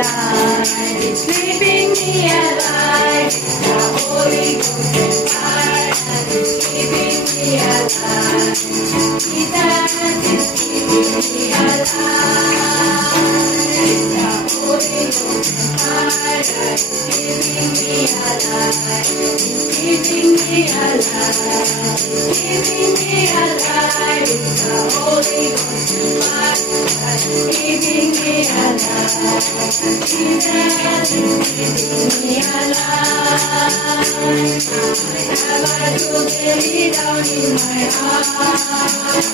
alive. It's keeping me alive. The Holy Ghost and fire is keeping me alive. Jesus is keeping me alive. The Holy Ghost and fire is keeping me alive. It's keeping me alive. It's keeping me alive. The Holy Ghost and fire is keeping me alive. Jesus is keeping me alive. I have a jubilee down in my heart.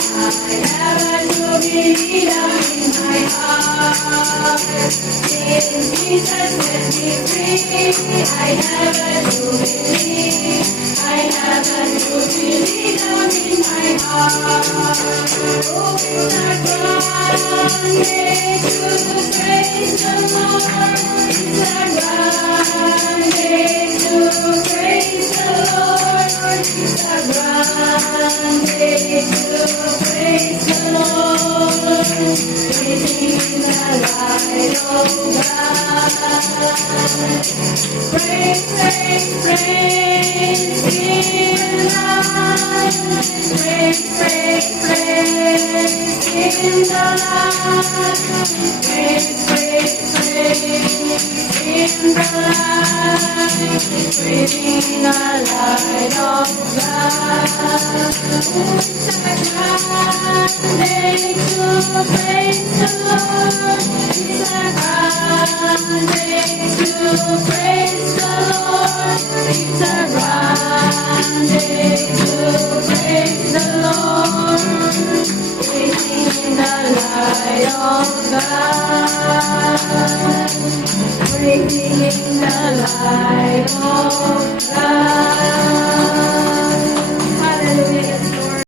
I have a jubilee down in my heart. Since Jesus set me free, I have a jubilee. I have a jubilee down in my heart. Oh, it's a grand day to praise the Lord. It's a grand day to praise the Lord. It's a grand day to praise the Lord. Praising in the light of God. Praise, praise, praise in the light. Praise, praise, praise in the light. Praise, praise, praise in the light. Praising in the light of God. It's a grand day to praise the Lord. It's a grand day to praise the Lord. It's a grand day to praise the Lord. Praising in the light of God. Praising in the light of God.